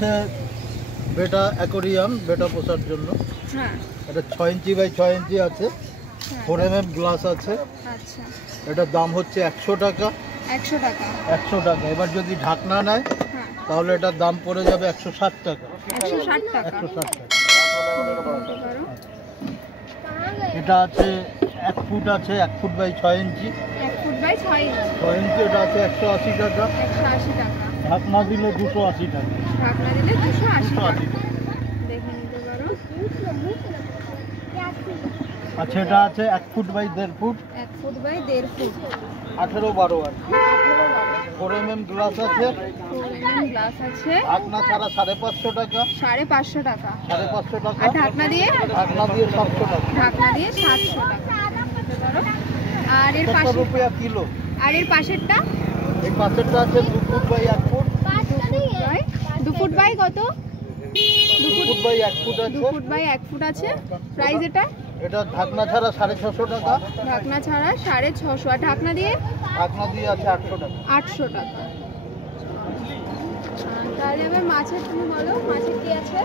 আছে বেটা অ্যাকোরিয়াম, বেটা পোষার জন্য। হ্যাঁ, এটা 6 ইঞ্চি বাই 6 ইঞ্চি আছে, 4 mm গ্লাস আছে। আচ্ছা, এটার দাম হচ্ছে 100 টাকা। 100 টাকা। 100 টাকা। এবার যদি ঢাকনা নেয় হ্যাঁ, তাহলে এটার দাম পড়ে যাবে 160 টাকা। 160 টাকা। 160 টাকা। বলতে পারো। এটা আছে 1 ফুট আছে, 1 foot by 6 inch. 1 foot by 6 inch. 6 inch এটা আছে 180 টাকা। 180 টাকা। ঢাকনা দিলে 280 টাকা। ঢাকনা দিলে 280 টাকা। 280 টাকা। দেখে নিতে পারো। আচ্ছা, এটা আছে 1 foot by 1.5 foot. 1 foot by 1.5 foot. 18-12 আর 4 mm গ্লাস আছে। 4 mm গ্লাস আছে। ঢাকনা ছাড়া 550 টাকা। 550 টাকা। 550 টাকা। আর ঢাকনা দিয়ে? ঢাকনা দিয়ে 700 টাকা। ঢাকনা দিয়ে 700 টাকা। বলতে পারো। আর এর 70 পাশে টাকা কিলো। আর এর পাশেরটা? এই পাশেরটা আছে 2 foot by 1 foot. 2 foot by কত? 2 ফুট বাই 1 ফুট 2 আছে। ফুট বাই 1 ফুট আছে। প্রাইস এটা? এটা ঢাকনা ছাড়া 650 টাকা। ঢাকনা ছাড়া 650। আর ঢাকনা দিয়ে? ঢাকনা দিয়ে আছে 800 টাকা। 800 টাকা। তাহলে এবার মাছের তুমি বলো, মাছের কি আছে?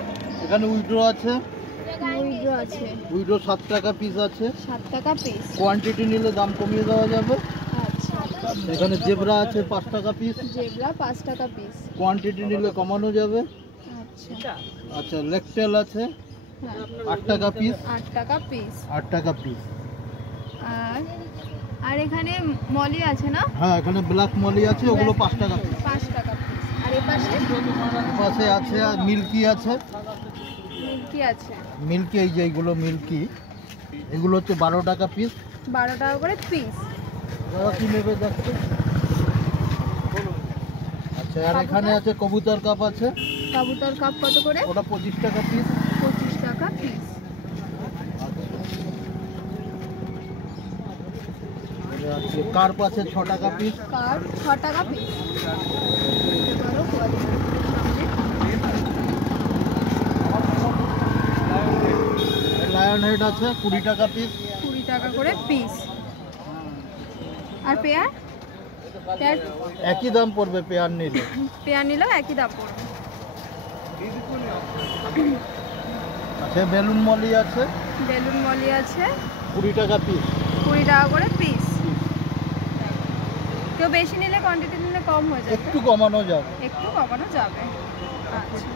এখানে উইড্রো আছে। উইড্রো আছে। উইড্রো 7 টাকা পিস আছে। 7 টাকা পিস। কোয়ান্টিটি নিলে দাম কমিয়ে দেওয়া যাবে। আচ্ছা। এখানে জেব্রা আছে 5 টাকা পিস। জেব্রা 5 টাকা পিস। কোয়ান্টিটি নিলে কমানো যাবে। আচ্ছা। আচ্ছা, লেকটেল আছে হ্যাঁ, 8 টাকা পিস। 8 টাকা পিস। 8 টাকা পিস। আর এখানে মলি আছে না? হ্যাঁ, এখানে ব্ল্যাক মলি আছে, ওগুলো 5 টাকা পিস। 5 টাকা পিস। আর এই পাশে? পাশে আছে আর মিল্কি আছে। মিল্কি আছে। মিল্কি, এই যে এইগুলো মিল্কি, এগুলো হচ্ছে 12 টাকা পিস। 12 টাকা করে পিস। দাদা কি নেবে দেখতে? আচ্ছা, আর এখানে আছে কবুতর কাপ আছে। কবুতর কাপ কত করে? ওটা 25 টাকা পিস। 25 টাকা পিস। কার্প আছে 6 টাকা পিস। কার্প 6 টাকা পিস। বড় কোয়ালিটি। লায়ন হেড আছে 20 টাকা পিস। 20 টাকা করে পিস। আর পেয়ার? পেয়ার একই দাম পড়বে পেয়ার নিলে। পেয়ার নিলেও একই দাম পড়বে। আচ্ছা, বেলুন মলি আছে। বেলুন মলি আছে 20 টাকা পিস। 20 টাকা করে পিস। কেউ বেশি নিলে, কোয়ান্টিটি নিলে কম হয়ে যাবে। একটু কমানো যাবে। একটু কমানো যাবে। আচ্ছা।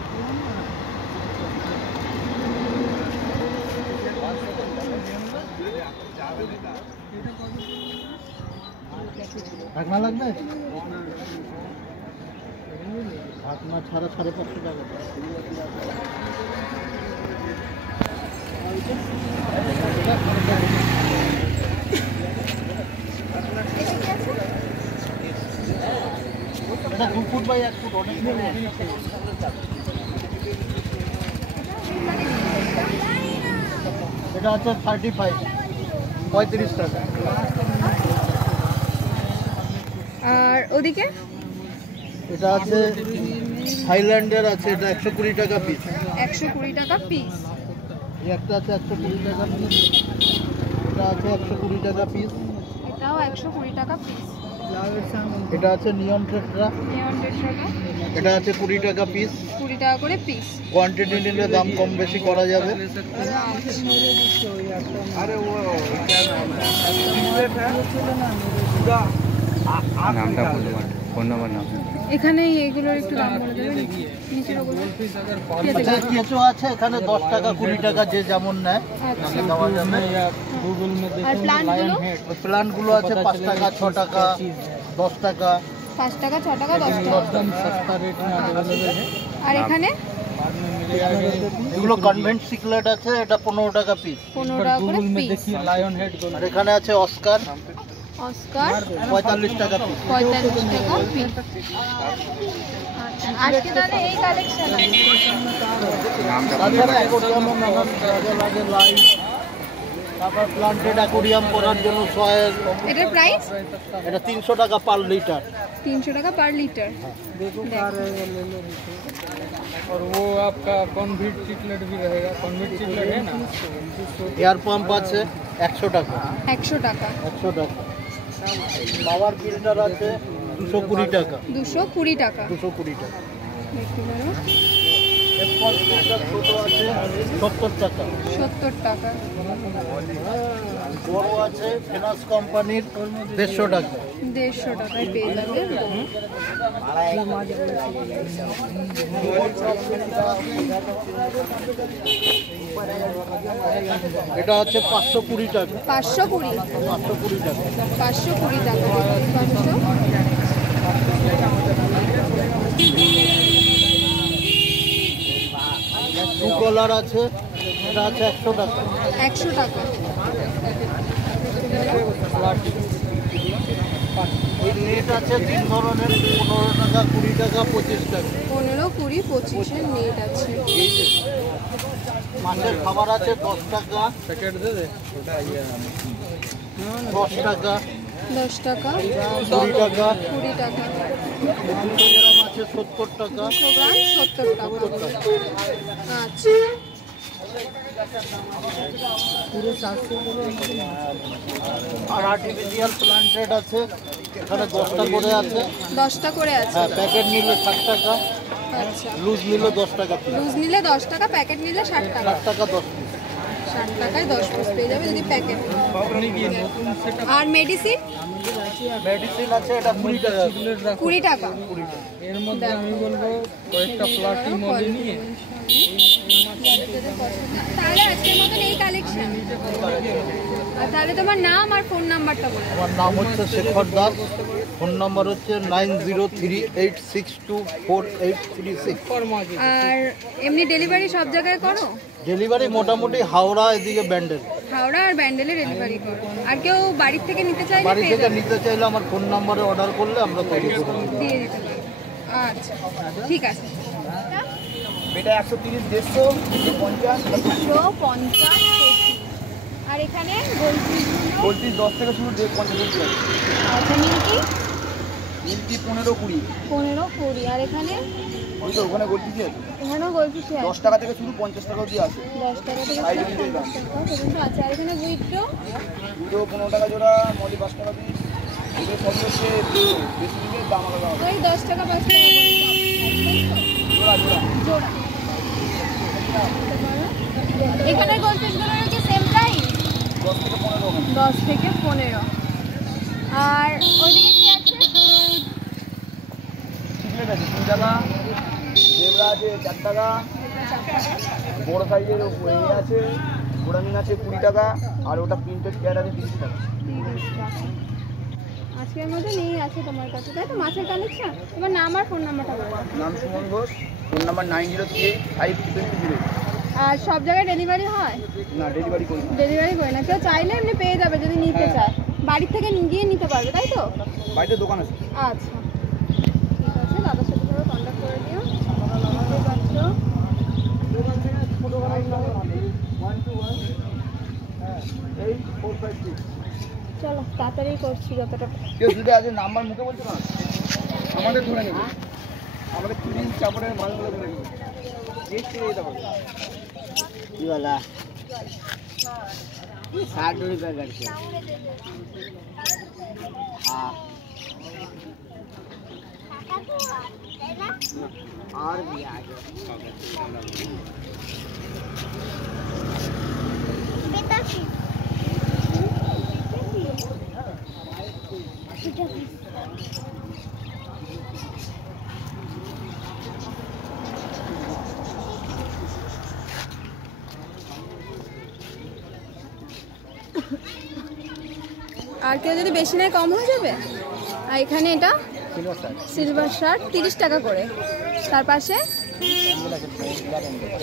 ঢাকনা লাগবে? ঢাকনা ছাড়া 550 টাকা। এটা 2 ফুট বাই 1 ফুট, অনেক বড়। এটা আছে 35, 35 টাকা। আর ওদিকে? এটা আছে থাইল্যান্ডের আছে, এটা 120 টাকা পিস। 120 টাকা পিস। এই একটা আছে 120 টাকা পিস। এটা আছে 120 টাকা পিস। এটাও 120 টাকা পিস। এটা আছে নিয়ন টেট্রা। নিয়ন টেট্রাটা? এটা আছে 20 টাকা পিস। 20 টাকা করে পিস। কোয়ান্টিটি নিলে দাম কম বেশি করা যাবে। আরে ও নামটা ফোন নাম্বার নাম এখানে এইগুলোর একটু দাম বলে দেবেন? নিচের ওগুলো? আচ্ছা, কেঁচো আছে এখানে 10 টাকা 20 টাকা যে যেমন নেয় আচ্ছা। দেওয়া যাবে। আর প্লান্টগুলো? প্লান্টগুলো আছে 5 টাকা 6 টাকা 10 টাকা। 5 টাকা 6 টাকা 10 টাকা। আর এখানে? এগুলো কনভেন্ট সিকলেট আছে, এটা 15 টাকা পিস। 15 টাকা করে পিস। আর এখানে আছে অস্কার, অস্কার 45 টাকা পিস। 45 টাকা পিস। আজকে তাহলে এই কালেকশন আছে। তাছাড়া অ্যাকোরিয়ামও নানান কাজে লাগে, লাইট, তারপর প্লান্টেড অ্যাকোরিয়াম করার জন্য সয়েল। এটার প্রাইস? এটা 300 টাকা পার লিটার। 300 টাকা পার লিটার। और वो आपका कॉन्विट चिकलेट भी रहेगा कॉन्विट चिकलेट है ना এয়ার পাম্প আছে 100 টাকা। 100 টাকা। 100 টাকা। পাওয়ার ফিল্টার আছে 220 টাকা। 220 টাকা। 220 টাকা। দেখতে পারো। ছোট আছে 70 টাকা। 70 টাকা। বড় আছে ফিনান্স কোম্পানির 150 টাকা। 150 টাকায় পেয়ে যাবে। এটা আছে 520 টাকা। 520 520 টাকা। 520 টাকা দেখতে পাচ্ছ। টু কলার আছে, এটা আছে 100 টাকা। 100 টাকা। এই নেট আছে 3 ধরনের, 15 টাকা, 20 টাকা, 25 টাকা। 15, 20, 25 এর নেট আছে। মাছের খাবার আছে 10 টাকা, पैकेट दे दे 10 টাকা, 10 টাকা, 20 টাকা। 20 টাকা। 200 গ্রাম আছে 70 টাকা। 200 গ্রাম 70 টাকা। আচ্ছা। আর আর্টিফিশিয়াল প্লান্টেড আছে, এখানে 10টা করে আছে। 10টা করে আছে। হ্যাঁ, প্যাকেট নিলে 60 টাকা, আচ্ছা। লুজ নিলে 10 টাকা। লুজ নিলে 10 টাকা, প্যাকেট নিলে 60 টাকা। 60 টাকা 10 পিস। 60 টাকায় 10 পিস পেয়ে যাবে যদি প্যাকেট। আর মেডিসিন? মেডিসিন আছে, এটা 20 টাকা। 20 টাকা। এর মধ্যে আমি বলবো কয়েকটা প্লাটি মলি নিয়ে তাহলে আজকের মতন এই কালেকশন। আর তাহলে তোমার নাম আর ফোন নাম্বারটা বলো। আমার নাম হচ্ছে শেখর দাস, ফোন নাম্বার হচ্ছে 9038624836। আর এমনি ডেলিভারি সব জায়গায় করো? ডেলিভারি মোটামুটি হাওড়া, এদিকে ব্যান্ডেল। হাওড়া আর ব্যান্ডেলে ডেলিভারি করো। আর কেউ বাড়ির থেকে নিতে চাইলে বাড়ি পেয়ে থেকে যাবে? নিতে চাইলে আমার ফোন নাম্বারে অর্ডার করলে আমরা তৈরি করে দেবো। দিয়ে দিতে পারো। আচ্ছা, ঠিক আছে। এটা 130, 150, 150। 150, আর এখানে বলছি 10 থেকে শুরু 50। আচ্ছা, মিল্কি মিল্কি 15, 20। 15, 20। আর এখানে ওই তো ওখানে বলছি যে এখানেও গোলফিশ আছে। 10 টাকা থেকে শুরু 50 টাকা অবধি আছে। 10 টাকা থেকে 50 টাকা পর্যন্ত আছে। আর এখানে উইথড্র দুটো 15 টাকা জোড়া, মলি 5 টাকা পিস। এগুলো সব হচ্ছে বেশি দিলে দাম আলাদা হবে। ওই 10 টাকা 5 টাকা জোড়া জোড়া। জোড়া। এখানে গোলফিশগুলোর কি সেম প্রাইস? 10 থেকে 15 ওখানে। 10 থেকে 15। আর ওইদিকে কি আছে? চিকলেট আছে 3 টাকা, জেব্রা আছে 4 টাকা, বড় সাইজের ইয়ে আছে গোড়ামিন আছে 20 টাকা, আর ওটা প্রিন্টেড ক্যাট আছে 30 টাকা। 30 টাকা। আজকের মধ্যে নেই আছে তোমার কাছে, তাই তো? মাছের কালেকশন। তোমার নাম আর ফোন নাম্বারটা বলো। নাম সুমন ঘোষ, ফোন নাম্বার 90385220। আর সব জায়গায় ডেলিভারি হয়? না, ডেলিভারি করি না। ডেলিভারি করে না, কেউ চাইলে এমনি পেয়ে যাবে যদি নিতে চায়। বাড়ির থেকে গিয়ে নিতে পারবে, তাই তো? বাড়িতে দোকান আছে। আচ্ছা, ঠিক আছে। দাদার সাথে ধরো কন্ট্যাক্ট করে দিও। বুঝতে পারছো। চলো তাড়াতাড়ি করছি যতটা। কেউ যদি আছে নাম্বার মুখে বলতে না, আমাদের ধরে নেবে, আমাদের চুরি চাপড়ের মালগুলো ধরে নেবে। কি বলা 60 रुपये करके। हाँ, और भी आगे আর কেউ যদি বেশি নেয় কম হয়ে যাবে। আর এখানে এটা সিলভার শার্ট 30 টাকা করে। তার পাশে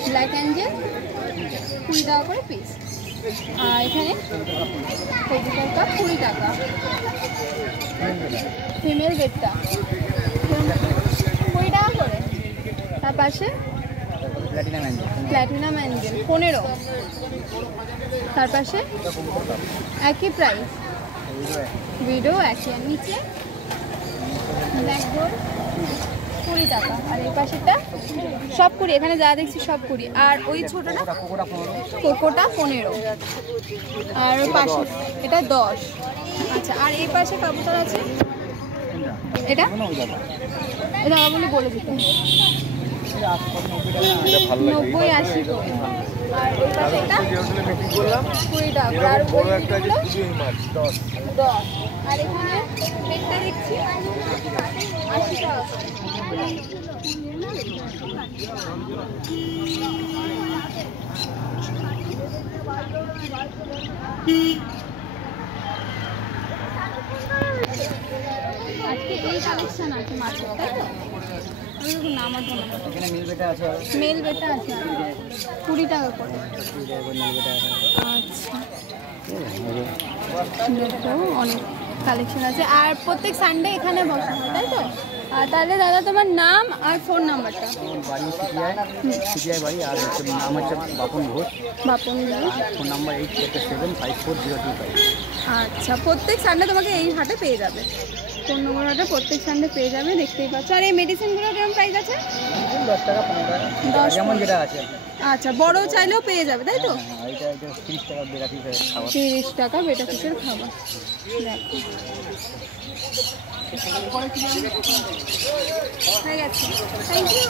ব্ল্যাক অ্যাঞ্জেল 20 টাকা করে পিস। আর এখানে কবুতর কাপ 20 টাকা। ফিমেল বেডটা 20 টাকা করে। তার পাশে প্ল্যাটিনাম অ্যাঞ্জেল 15। তার পাশে একই প্রাইস, ভিডিও একই। আর নিচে ব্ল্যাকবোর্ড 20 টাকা। আর এই পাশেটা সব 20, এখানে যা দেখছি সব 20। আর ওই ছোটটা কোকোটা 15। আর ওই পাশে এটা 10। আচ্ছা, আর এই পাশে কবুতর আছে এটা এটা বলে দিতে। এটা ভালো লাগে 90-80 করে। আর এই পাশে এটা যে হোটেলে মিটিং করলাম 20 টাকা করে। আর এরকম বড় ওই একটা যে দুটোগুলো পুজো মাছ 10 10। আর এখানে প্লেটটা দেখছি 80 টাকা করে। আজকে এই কালেকশন আছে মাছের, তাই তো? আমি দেখুন না, আমার জন্য এখানে মিল বেটা আছে মেল বেটা আছে 20 টাকা করে। আচ্ছা, দেখো অনেক কালেকশন আছে। আর প্রত্যেক সানডে এখানে বসা হয়, তাই তো? আর তাহলে দাদা তোমার নাম আর ফোন নাম্বারটা। বাড়ি সিটিআই বাড়ি, আর নাম হচ্ছে বাপন ঘোষ, বাপন ঘোষ। Phone number 87754025। আচ্ছা, প্রত্যেক সানডে তোমাকে এই হাটে পেয়ে যাবে, ফোন নম্বর হাটে প্রত্যেক সানডে পেয়ে যাবে, দেখতেই পাচ্ছ। আর এই মেডিসিনগুলো কেমন প্রাইস আছে? 10 টাকা 15 টাকা 10 যেমন যেটা আছে। আচ্ছা, বড় চাইলেও পেয়ে যাবে, তাই তো? এটা 30 টাকা বেড়া পিস খাবার। 30 টাকা বেটা পিসের খাবার। দেখো হয়ে গেছে, থ্যাংক ইউ।